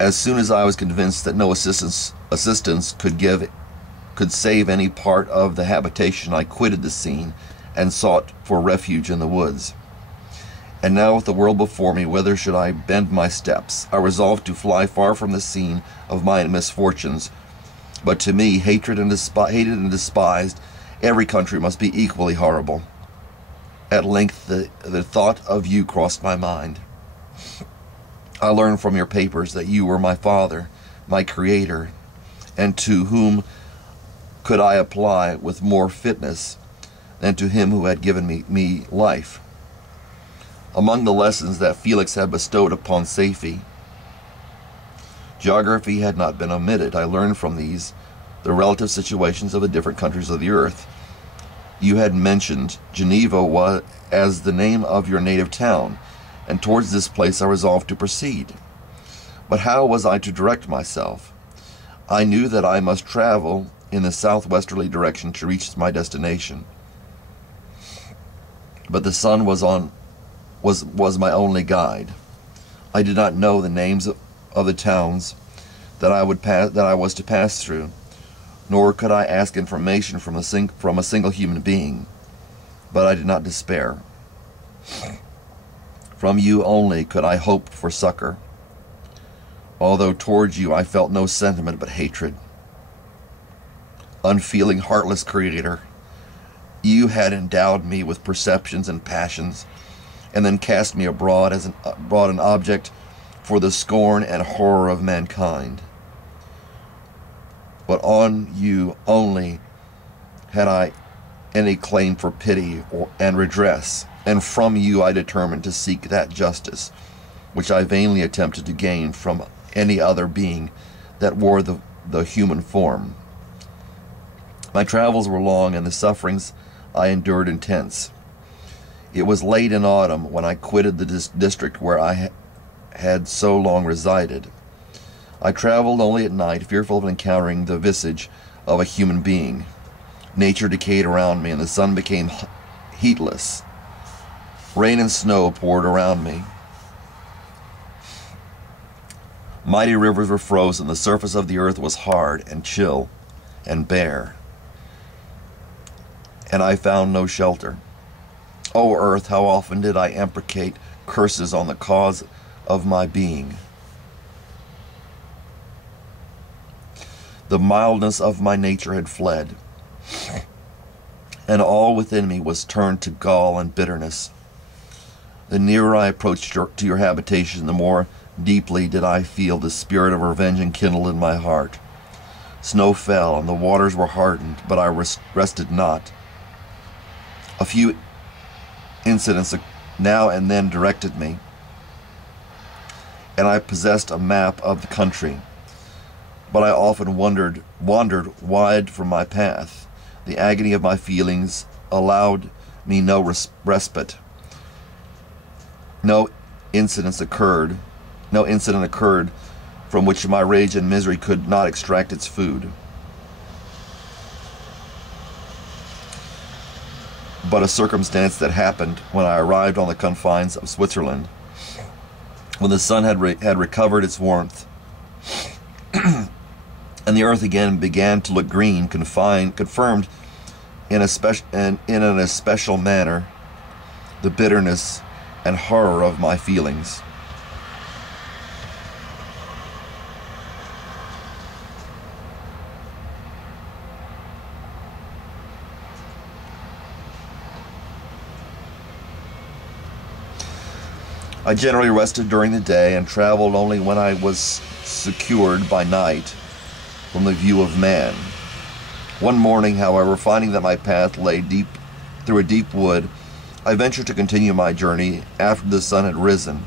As soon as I was convinced that no assistance could save any part of the habitation, I quitted the scene and sought for refuge in the woods. And now, with the world before me, whither should I bend my steps? I resolved to fly far from the scene of my misfortunes. But to me, hated and despised, every country must be equally horrible. At length, the thought of you crossed my mind. I learned from your papers that you were my father, my creator, and to whom could I apply with more fitness than to him who had given me life? Among the lessons that Felix had bestowed upon Safie, geography had not been omitted. I learned from these the relative situations of the different countries of the earth. You had mentioned Geneva as the name of your native town, and towards this place I resolved to proceed. But how was I to direct myself? I knew that I must travel in the southwesterly direction to reach my destination. But the sun was my only guide. I did not know the names of the towns that I was to pass through, nor could I ask information from a single human being. But I did not despair. From you only could I hope for succor, although towards you I felt no sentiment but hatred. Unfeeling, heartless creator, you had endowed me with perceptions and passions, and then cast me abroad as an object for the scorn and horror of mankind. But on you only had I any claim for pity and redress, and from you I determined to seek that justice which I vainly attempted to gain from any other being that wore the human form. My travels were long, and the sufferings I endured intense. It was late in autumn when I quitted the district where I had so long resided. I traveled only at night, fearful of encountering the visage of a human being. Nature decayed around me, and the sun became heatless. Rain and snow poured around me. Mighty rivers were frozen. The surface of the earth was hard and chill and bare, and I found no shelter. O earth, how often did I imprecate curses on the cause of my being. The mildness of my nature had fled, and all within me was turned to gall and bitterness. The nearer I approached to your habitation, the more deeply did I feel the spirit of revenge enkindled in my heart. Snow fell, and the waters were hardened, but I rested not. A few incidents now and then directed me, and I possessed a map of the country, but I often wandered wide from my path. The agony of my feelings allowed me no respite. No incident occurred from which my rage and misery could not extract its food. But a circumstance that happened when I arrived on the confines of Switzerland, when the sun had recovered its warmth, and the earth again began to look green, confirmed in an especial manner the bitterness and horror of my feelings. I generally rested during the day and traveled only when I was secured by night from the view of man. One morning, however, finding that my path lay through a deep wood, I ventured to continue my journey after the sun had risen.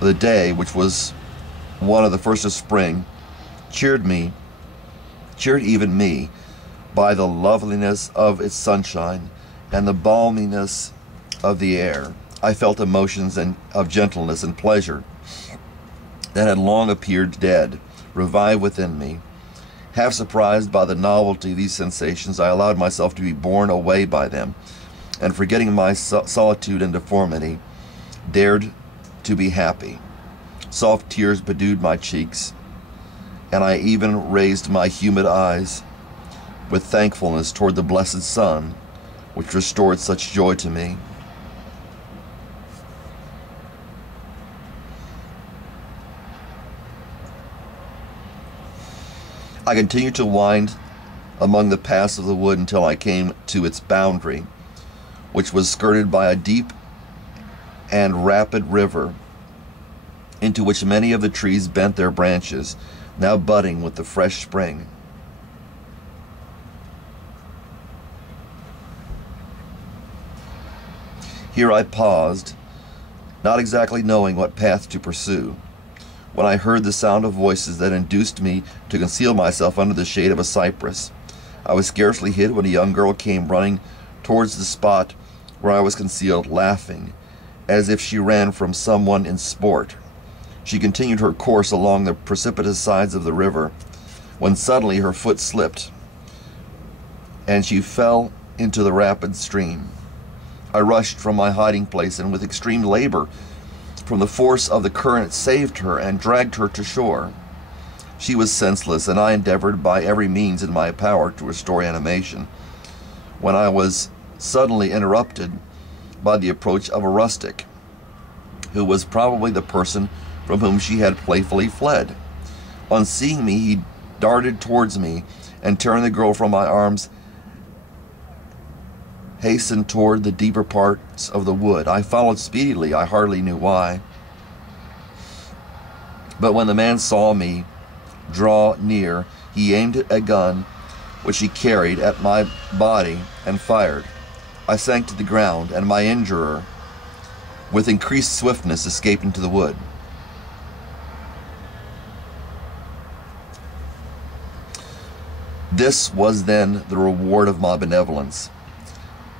The day, which was one of the first of spring, cheered even me by the loveliness of its sunshine and the balminess of the air. I felt emotions of gentleness and pleasure that had long appeared dead revive within me. Half surprised by the novelty of these sensations, I allowed myself to be borne away by them, and forgetting my solitude and deformity, dared to be happy. Soft tears bedewed my cheeks, and I even raised my humid eyes with thankfulness toward the blessed sun, which restored such joy to me. I continued to wind among the paths of the wood until I came to its boundary, which was skirted by a deep and rapid river, into which many of the trees bent their branches, now budding with the fresh spring. Here I paused, not exactly knowing what path to pursue, when I heard the sound of voices that induced me to conceal myself under the shade of a cypress. I was scarcely hid when a young girl came running towards the spot where I was concealed, laughing, as if she ran from someone in sport. She continued her course along the precipitous sides of the river, when suddenly her foot slipped, and she fell into the rapid stream. I rushed from my hiding place, and with extreme labor from the force of the current saved her and dragged her to shore. She was senseless, and I endeavored by every means in my power to restore animation, when I was suddenly interrupted by the approach of a rustic, who was probably the person from whom she had playfully fled. On seeing me, he darted towards me, and tearing the girl from my arms, hastened toward the deeper parts of the wood. I followed speedily, I hardly knew why. But when the man saw me draw near, he aimed a gun which he carried at my body and fired. I sank to the ground, and my injurer, with increased swiftness, escaped into the wood. This was then the reward of my benevolence.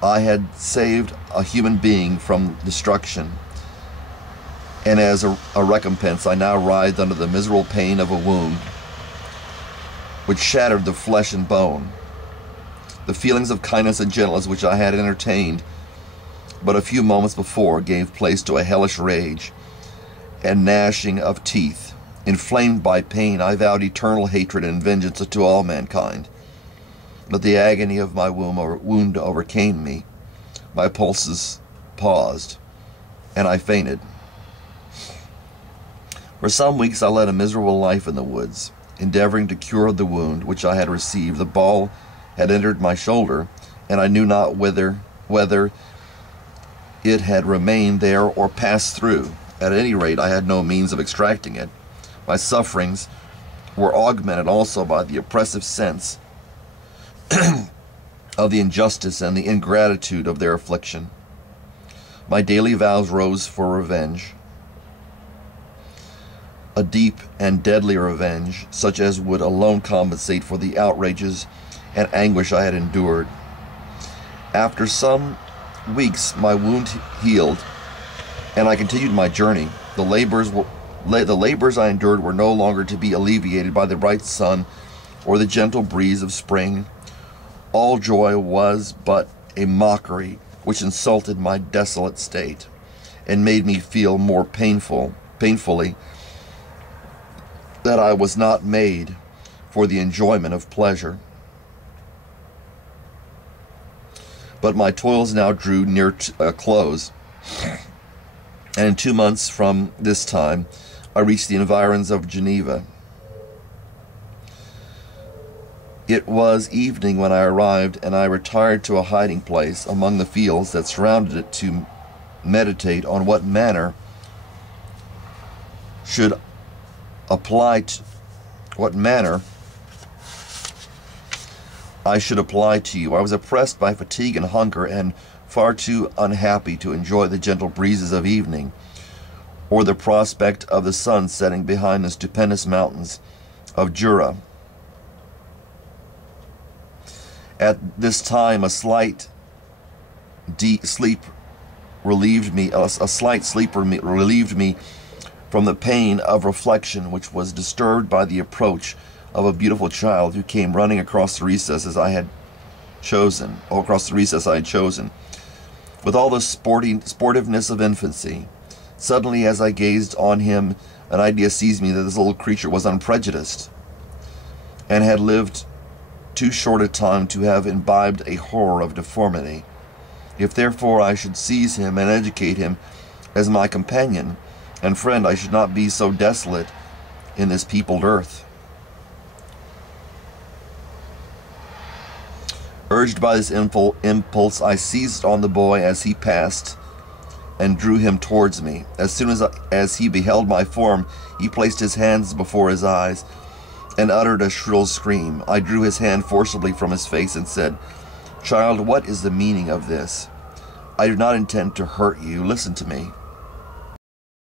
I had saved a human being from destruction, and as a recompense I now writhed under the miserable pain of a wound which shattered the flesh and bone. The feelings of kindness and gentleness which I had entertained but a few moments before gave place to a hellish rage and gnashing of teeth. Inflamed by pain, I vowed eternal hatred and vengeance to all mankind. But the agony of my wound overcame me. My pulses paused, and I fainted. For some weeks I led a miserable life in the woods, endeavoring to cure the wound which I had received. The ball had entered my shoulder, and I knew not whether it had remained there or passed through. At any rate, I had no means of extracting it. My sufferings were augmented also by the oppressive sense of the injustice and the ingratitude of their affliction. My daily vows rose for revenge, a deep and deadly revenge, such as would alone compensate for the outrages and anguish I had endured. After some weeks, my wound healed, and I continued my journey. The labors I endured were no longer to be alleviated by the bright sun or the gentle breeze of spring. All joy was but a mockery which insulted my desolate state, and made me feel more painfully that I was not made for the enjoyment of pleasure. But my toils now drew near a close, and in 2 months from this time I reached the environs of Geneva. It was evening when I arrived, and I retired to a hiding place among the fields that surrounded it to meditate on what manner I should apply to you. I was oppressed by fatigue and hunger, and far too unhappy to enjoy the gentle breezes of evening, or the prospect of the sun setting behind the stupendous mountains of Jura. At this time, a slight sleep relieved me from the pain of reflection which was disturbed by the approach of a beautiful child who came running across the recess I had chosen. With all the sportiveness of infancy. Suddenly, as I gazed on him, an idea seized me that this little creature was unprejudiced and had lived too short a time to have imbibed a horror of deformity. If therefore I should seize him and educate him as my companion and friend, I should not be so desolate in this peopled earth. Urged by this impulse, I seized on the boy as he passed and drew him towards me. As soon as he beheld my form, he placed his hands before his eyes and uttered a shrill scream. I drew his hand forcibly from his face and said, "Child, what is the meaning of this? I do not intend to hurt you. Listen to me.